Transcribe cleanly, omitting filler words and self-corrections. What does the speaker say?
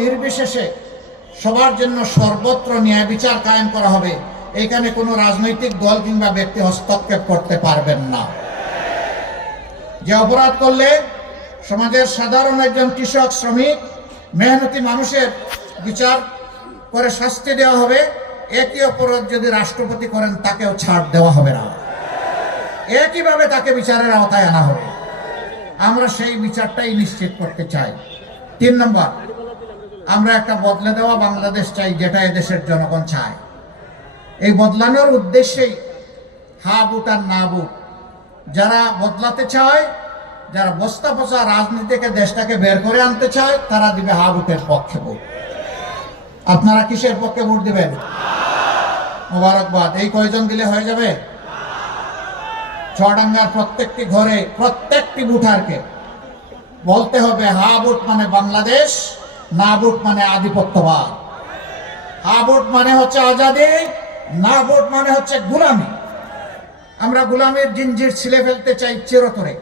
নির্বিশেষে সবার জন্য সর্বত্র ন্যায় বিচার কায়েম করা হবে। এখানে কোনো রাজনৈতিক দল কিংবা ব্যক্তি হস্তক্ষেপ করতে পারবেন না। যে অপরাধ করলে সমাজের সাধারণ একজন কৃষক, শ্রমিক, মেহনতি মানুষের বিচার করে শাস্তি দেওয়া হবে, একই অপরাধ যদি রাষ্ট্রপতি করেন তাকেও ছাড় দেওয়া হবে না, একইভাবে তাকে বিচারের আওতায় আনা হবে। আমরা সেই বিচারটাই নিশ্চিত করতে চাই। 3 নম্বর, আমরা একটা বদলে দেওয়া বাংলাদেশ চাই, যেটা এদেশের জনগণ চায়। এই বদলানোর উদ্দেশ্যেই হা বুট আর না বুট, যারা বদলাতে চায়, যারা বস্তা পচা রাজনীতিকে দেশটাকে বের করে আনতে চায়, তারা দিবে হা বুটের পক্ষে ভোট। আপনারা কিসের পক্ষে ভোট দিবেন? মোবারকবাদ। এই কয়জন দিলে হয়ে যাবে? চুয়াডাঙ্গার প্রত্যেকটি ঘরে প্রত্যেকটি ভোটারকে বলতে হবে হা ভোট মানে বাংলাদেশ, না ভোট মানে আধিপত্যবাদ। হা ভোট মানে হচ্ছে আজাদি, না ভোট মানে হচ্ছে গোলামি। আমরা গোলামির জিঞ্জির ছিঁড়ে ফেলতে চাই চিরতরে।